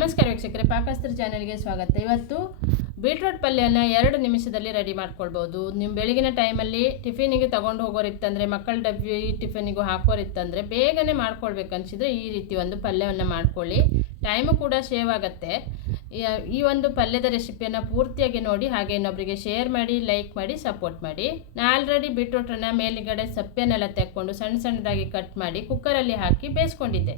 ನಮಸ್ಕಾರ ವೀಕ್ಷಕರೇ, ಪಾಕಸ್ತ್ರ ಚಾನೆಲ್ಗೆ ಸ್ವಾಗತ. ಇವತ್ತು ಬೀಟ್ರೂಟ್ ಪಲ್ಯನ 2 ನಿಮಿಷದಲ್ಲಿ ರೆಡಿ ಮಾಡ್ಕೊಳ್ಬೋದು. ನಿಮ್ಮ ಬೆಳಗಿನ ಟೈಮಲ್ಲಿ ಟಿಫಿನಿಗೆ ತೊಗೊಂಡು ಹೋಗೋರಿತ್ತಂದರೆ, ಮಕ್ಕಳ ಡಬ್ಬಿ ಟಿಫಿನಿಗೂ ಹಾಕೋರಿತ್ತಂದರೆ ಬೇಗನೆ ಮಾಡ್ಕೊಳ್ಬೇಕು ಅನಿಸಿದರೆ ಈ ರೀತಿ ಒಂದು ಪಲ್ಯವನ್ನು ಮಾಡ್ಕೊಳ್ಳಿ. ಟೈಮು ಕೂಡ ಸೇವ್ ಆಗುತ್ತೆ. ಈ ಒಂದು ಪಲ್ಯದ ರೆಸಿಪಿಯನ್ನು ಪೂರ್ತಿಯಾಗಿ ನೋಡಿ, ಹಾಗೆ ಇನ್ನೊಬ್ಬರಿಗೆ ಶೇರ್ ಮಾಡಿ, ಲೈಕ್ ಮಾಡಿ, ಸಪೋರ್ಟ್ ಮಾಡಿ. ನಾನು ಆಲ್ರೆಡಿ ಬೀಟ್ರೂಟನ್ನು ಮೇಲುಗಡೆ ಸಪ್ಪೆನೆಲ್ಲ ತೆಕ್ಕೊಂಡು ಸಣ್ಣ ಸಣ್ಣದಾಗಿ ಕಟ್ ಮಾಡಿ ಕುಕ್ಕರಲ್ಲಿ ಹಾಕಿ ಬೇಯಿಸ್ಕೊಂಡಿದ್ದೆ.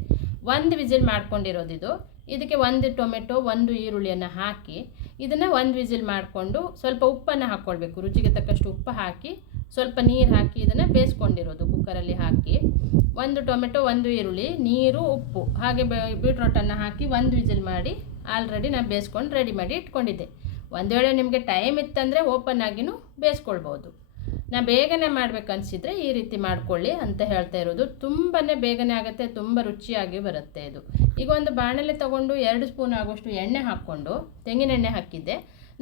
1 ವಿಸಿಲ್ ಮಾಡ್ಕೊಂಡಿರೋದಿದು. ಇದಕ್ಕೆ 1 ಟೊಮೆಟೊ, 1 ಈರುಳ್ಳಿಯನ್ನು ಹಾಕಿ ಇದನ್ನು 1 ವಿಸಿಲ್ ಮಾಡಿಕೊಂಡು ಸ್ವಲ್ಪ ಉಪ್ಪನ್ನು ಹಾಕ್ಕೊಳ್ಬೇಕು. ರುಚಿಗೆ ತಕ್ಕಷ್ಟು ಉಪ್ಪು ಹಾಕಿ ಸ್ವಲ್ಪ ನೀರು ಹಾಕಿ ಇದನ್ನು ಬೇಯಿಸ್ಕೊಂಡಿರೋದು ಕುಕ್ಕರಲ್ಲಿ ಹಾಕಿ. 1 ಟೊಮೆಟೊ, 1 ಈರುಳ್ಳಿ, ನೀರು, ಉಪ್ಪು ಹಾಗೆ ಬೀಟ್ರೋಟನ್ನು ಹಾಕಿ 1 ವಿಸಿಲ್ ಮಾಡಿ ಆಲ್ರೆಡಿ ನಾನು ಬೇಯಿಸ್ಕೊಂಡು ರೆಡಿ ಮಾಡಿ ಇಟ್ಕೊಂಡಿದ್ದೆ. ಒಂದು ವೇಳೆ ನಿಮಗೆ ಟೈಮ್ ಇತ್ತಂದರೆ ಓಪನ್ ಆಗಿನೂ ಬೇಯಿಸ್ಕೊಳ್ಬೋದು. ನಾನು ಬೇಗನೆ ಮಾಡಬೇಕನ್ಸಿದ್ರೆ ಈ ರೀತಿ ಮಾಡ್ಕೊಳ್ಳಿ ಅಂತ ಹೇಳ್ತಾ ಇರೋದು. ತುಂಬಾ ಬೇಗನೆ ಆಗುತ್ತೆ, ತುಂಬ ರುಚಿಯಾಗಿ ಬರುತ್ತೆ ಇದು. ಈಗ ಒಂದು ಬಾಣಲೆ ತೊಗೊಂಡು 2 ಸ್ಪೂನ್ ಆಗೋಷ್ಟು ಎಣ್ಣೆ ಹಾಕ್ಕೊಂಡು ತೆಂಗಿನೆಣ್ಣೆ ಹಾಕಿದ್ದೆ.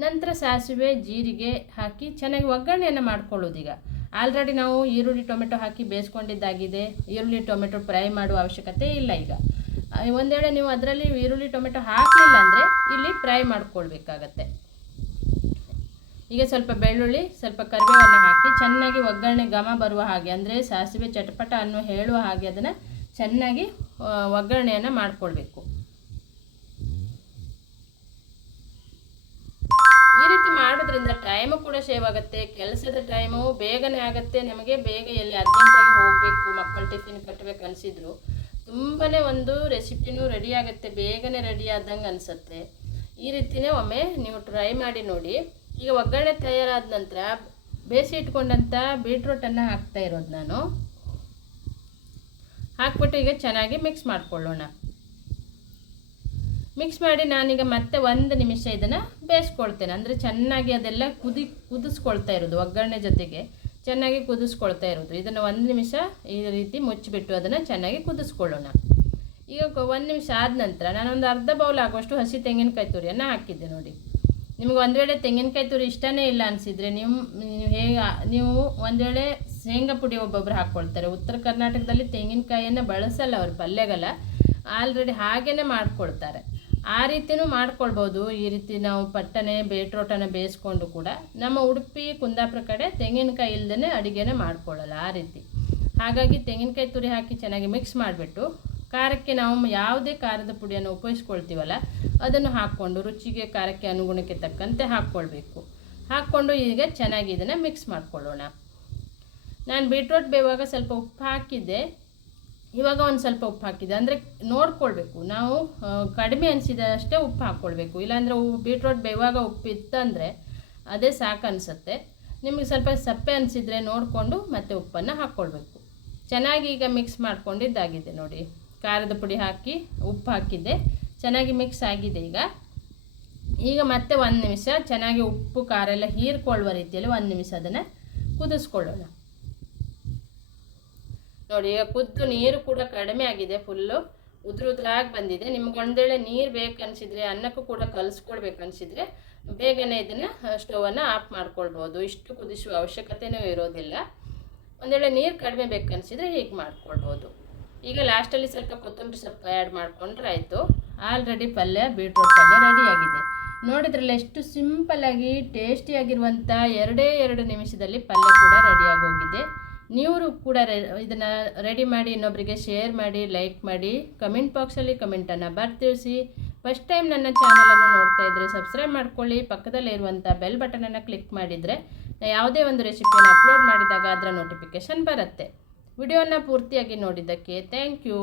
ನಂತರ ಸಾಸಿವೆ, ಜೀರಿಗೆ ಹಾಕಿ ಚೆನ್ನಾಗಿ ಒಗ್ಗರಣೆಯನ್ನು ಮಾಡ್ಕೊಳ್ಳೋದು. ಈಗ ಆಲ್ರೆಡಿ ನಾವು ಈರುಳ್ಳಿ ಟೊಮೆಟೊ ಹಾಕಿ ಬೇಯಿಸ್ಕೊಂಡಿದ್ದಾಗಿದೆ. ಈರುಳ್ಳಿ ಟೊಮೆಟೊ ಫ್ರೈ ಮಾಡುವ ಅವಶ್ಯಕತೆ ಇಲ್ಲ. ಈಗ ಒಂದು ವೇಳೆ ನೀವು ಅದರಲ್ಲಿ ಈರುಳ್ಳಿ ಟೊಮೆಟೊ ಹಾಕಲಿಲ್ಲ ಅಂದರೆ ಇಲ್ಲಿ ಫ್ರೈ ಮಾಡ್ಕೊಳ್ಬೇಕಾಗತ್ತೆ. ಈಗ ಸ್ವಲ್ಪ ಬೆಳ್ಳುಳ್ಳಿ, ಸ್ವಲ್ಪ ಕರಿಬೇವನ್ನು ಹಾಕಿ ಚೆನ್ನಾಗಿ ಒಗ್ಗರಣೆ ಘಮ ಬರುವ ಹಾಗೆ, ಅಂದರೆ ಸಾಸಿವೆ ಚಟಪಟ ಅನ್ನೋ ಹೇಳುವ ಹಾಗೆ ಅದನ್ನು ಚೆನ್ನಾಗಿ ಒಗ್ಗರಣೆಯನ್ನು ಮಾಡಿಕೊಳ್ಬೇಕು. ಈ ರೀತಿ ಮಾಡೋದ್ರಿಂದ ಟೈಮು ಕೂಡ ಸೇವ್ ಆಗುತ್ತೆ, ಕೆಲಸದ ಟೈಮು ಬೇಗನೆ ಆಗುತ್ತೆ. ನಮಗೆ ಬೇಗ ಎಲ್ಲಿ ಅರ್ಜೆಂಟಾಗಿ ಹೋಗಬೇಕು, ಮಕ್ಕಳು ಟಿಫಿನ್ ಕಟ್ಟಬೇಕು ಅನಿಸಿದ್ರು ತುಂಬಾ ಒಂದು ರೆಸಿಪಿನೂ ರೆಡಿ ಆಗುತ್ತೆ, ಬೇಗನೆ ರೆಡಿ ಆದಂಗೆ ಅನಿಸುತ್ತೆ. ಈ ರೀತಿಯೇ ಒಮ್ಮೆ ನೀವು ಟ್ರೈ ಮಾಡಿ ನೋಡಿ. ಈಗ ಒಗ್ಗರಣೆ ತಯಾರಾದ ನಂತರ ಬೇಯಿಸಿ ಇಟ್ಕೊಂಡಂಥ ಬೀಟ್ರೂಟನ್ನು ಹಾಕ್ತಾ ಇರೋದು ನಾನು. ಹಾಕ್ಬಿಟ್ಟು ಈಗ ಚೆನ್ನಾಗಿ ಮಿಕ್ಸ್ ಮಾಡಿಕೊಳ್ಳೋಣ. ಮಿಕ್ಸ್ ಮಾಡಿ ನಾನೀಗ ಮತ್ತೆ 1 ನಿಮಿಷ ಇದನ್ನು ಬೇಯಿಸ್ಕೊಳ್ತೇನೆ. ಅಂದರೆ ಚೆನ್ನಾಗಿ ಅದೆಲ್ಲ ಕುದಿಸ್ಕೊಳ್ತಾ ಇರೋದು, ಒಗ್ಗರಣೆ ಜೊತೆಗೆ ಚೆನ್ನಾಗಿ ಕುದಿಸ್ಕೊಳ್ತಾ ಇರೋದು. ಇದನ್ನು 1 ನಿಮಿಷ ಈ ರೀತಿ ಮುಚ್ಚಿಬಿಟ್ಟು ಅದನ್ನು ಚೆನ್ನಾಗಿ ಕುದಿಸ್ಕೊಳ್ಳೋಣ. ಈಗ 1 ನಿಮಿಷ ಆದ ನಂತರ ನಾನೊಂದು ಅರ್ಧ ಬೌಲ್ ಆಗುವಷ್ಟು ಹಸಿ ತೆಂಗಿನಕಾಯಿ ತುರಿಯನ್ನು ಹಾಕಿದ್ದೆ ನೋಡಿ. ನಿಮಗೆ ಒಂದು ವೇಳೆ ತೆಂಗಿನಕಾಯಿ ತುರಿ ಇಷ್ಟನೇ ಇಲ್ಲ ಅನಿಸಿದರೆ ನೀವು ಒಂದು ವೇಳೆ ಶೇಂಗಾ ಪುಡಿ ಒಬ್ಬೊಬ್ಬರು ಹಾಕ್ಕೊಳ್ತಾರೆ. ಉತ್ತರ ಕರ್ನಾಟಕದಲ್ಲಿ ತೆಂಗಿನಕಾಯಿಯನ್ನು ಬಳಸಲ್ಲ ಅವರು ಪಲ್ಯಗಲ್ಲ, ಆಲ್ರೆಡಿ ಹಾಗೇ ಮಾಡ್ಕೊಳ್ತಾರೆ. ಆ ರೀತಿಯೂ ಮಾಡ್ಕೊಳ್ಬೋದು. ಈ ರೀತಿ ನಾವು ಪಟ್ಟನೆ ಬೀಟ್ರೋಟನ್ನು ಬೇಯಿಸ್ಕೊಂಡು ಕೂಡ ನಮ್ಮ ಉಡುಪಿ ಕುಂದಾಪುರ ಕಡೆ ತೆಂಗಿನಕಾಯಿ ಇಲ್ಲದೇ ಅಡುಗೆನೇ ಮಾಡ್ಕೊಳ್ಳಲ್ಲ ಆ ರೀತಿ. ಹಾಗಾಗಿ ತೆಂಗಿನಕಾಯಿ ತುರಿ ಹಾಕಿ ಚೆನ್ನಾಗಿ ಮಿಕ್ಸ್ ಮಾಡಿಬಿಟ್ಟು ಖಾರಕ್ಕೆ ನಾವು ಯಾವುದೇ ಖಾರದ ಪುಡಿಯನ್ನು ಉಪಯೋಗಿಸ್ಕೊಳ್ತೀವಲ್ಲ ಅದನ್ನು ಹಾಕ್ಕೊಂಡು ರುಚಿಗೆ ಖಾರಕ್ಕೆ ಅನುಗುಣಕ್ಕೆ ತಕ್ಕಂತೆ ಹಾಕ್ಕೊಳ್ಬೇಕು. ಹಾಕ್ಕೊಂಡು ಈಗ ಚೆನ್ನಾಗಿ ಇದನ್ನು ಮಿಕ್ಸ್ ಮಾಡ್ಕೊಳ್ಳೋಣ. ನಾನು ಬೀಟ್ರೋಟ್ ಬೇಯುವಾಗ ಸ್ವಲ್ಪ ಉಪ್ಪು ಹಾಕಿದ್ದೆ, ಇವಾಗ ಒಂದು ಸ್ವಲ್ಪ ಉಪ್ಪು ಹಾಕಿದ್ದೆ. ಅಂದರೆ ನೋಡ್ಕೊಳ್ಬೇಕು, ನಾವು ಕಡಿಮೆ ಅನಿಸಿದಷ್ಟೇ ಉಪ್ಪು ಹಾಕ್ಕೊಳ್ಬೇಕು. ಇಲ್ಲಾಂದರೆ ಬೀಟ್ರೋಟ್ ಬೇಯುವಾಗ ಉಪ್ಪು ಇತ್ತಂದರೆ ಅದೇ ಸಾಕು ಅನಿಸುತ್ತೆ. ನಿಮಗೆ ಸ್ವಲ್ಪ ಸಪ್ಪೆ ಅನಿಸಿದರೆ ನೋಡಿಕೊಂಡು ಮತ್ತೆ ಉಪ್ಪನ್ನು ಹಾಕ್ಕೊಳ್ಬೇಕು. ಚೆನ್ನಾಗಿ ಈಗ ಮಿಕ್ಸ್ ಮಾಡ್ಕೊಂಡಿದ್ದಾಗಿದೆ ನೋಡಿ. ಖಾರದ ಪುಡಿ ಹಾಕಿ ಉಪ್ಪು ಹಾಕಿದ್ದೆ, ಚೆನ್ನಾಗಿ ಮಿಕ್ಸ್ ಆಗಿದೆ. ಈಗ ಮತ್ತೆ 1 ನಿಮಿಷ ಚೆನ್ನಾಗಿ ಉಪ್ಪು ಖಾರ ಎಲ್ಲ ಹೀರ್ಕೊಳ್ಳುವ ರೀತಿಯಲ್ಲಿ 1 ನಿಮಿಷ ಅದನ್ನು ಕುದಿಸ್ಕೊಳ್ಳೋಣ ನೋಡಿ. ಈಗ ಕುದ್ದು ನೀರು ಕೂಡ ಕಡಿಮೆ ಆಗಿದೆ, ಫುಲ್ಲು ಉದುರಾಗಿ ಬಂದಿದೆ. ನಿಮ್ಗೆ ಒಂದು ವೇಳೆ ನೀರು ಬೇಕನ್ಸಿದ್ರೆ, ಅನ್ನಕ್ಕೂ ಕೂಡ ಕಲಿಸ್ಕೊಳ್ಬೇಕನ್ಸಿದ್ರೆ ಬೇಗನೆ ಇದನ್ನು ಸ್ಟವನ್ನು ಆಫ್ ಮಾಡ್ಕೊಳ್ಬೋದು. ಇಷ್ಟು ಕುದಿಸುವ ಅವಶ್ಯಕತೆಯೂ ಇರೋದಿಲ್ಲ. ಒಂದು ವೇಳೆ ನೀರು ಕಡಿಮೆ ಬೇಕನ್ಸಿದ್ರೆ ಹೀಗೆ ಮಾಡ್ಕೊಳ್ಬೋದು. ಈಗ ಲಾಸ್ಟಲ್ಲಿ ಸ್ವಲ್ಪ ಕೊತ್ತಂಬರಿ ಸೊಪ್ಪು ಆ್ಯಡ್ ಮಾಡಿಕೊಂಡ್ರೆ ಆಯಿತು. ಆಲ್ರೆಡಿ ಬೀಟ್ರೂಟ್ ಪಲ್ಯ ರೆಡಿಯಾಗಿದೆ. ನೋಡಿದ್ರಲ್ಲ ಎಷ್ಟು ಸಿಂಪಲ್ಲಾಗಿ ಟೇಸ್ಟಿಯಾಗಿರುವಂಥ 2 ನಿಮಿಷದಲ್ಲಿ ಪಲ್ಯ ಕೂಡ ರೆಡಿಯಾಗಿ ಹೋಗಿದೆ. ನೀವು ಕೂಡ ಇದನ್ನು ರೆಡಿ ಮಾಡಿ ಇನ್ನೊಬ್ಬರಿಗೆ ಶೇರ್ ಮಾಡಿ, ಲೈಕ್ ಮಾಡಿ, ಕಮೆಂಟ್ ಬಾಕ್ಸಲ್ಲಿ ಕಮೆಂಟನ್ನು ಬರ್ತಿಳಿಸಿ. ಫಸ್ಟ್ ಟೈಮ್ ನನ್ನ ಚಾನಲನ್ನು ನೋಡ್ತಾ ಇದ್ದರೆ ಸಬ್ಸ್ಕ್ರೈಬ್ ಮಾಡ್ಕೊಳ್ಳಿ. ಪಕ್ಕದಲ್ಲೇ ಇರುವಂಥ ಬೆಲ್ ಬಟನನ್ನು ಕ್ಲಿಕ್ ಮಾಡಿದರೆ ಯಾವುದೇ ಒಂದು ರೆಸಿಪಿಯನ್ನು ಅಪ್ಲೋಡ್ ಮಾಡಿದಾಗ ಅದರ ನೋಟಿಫಿಕೇಷನ್ ಬರುತ್ತೆ. ವಿಡಿಯೋನ ಪೂರ್ತಿಯಾಗಿ ನೋಡಿದ್ದಕ್ಕೆ ಥ್ಯಾಂಕ್ ಯು.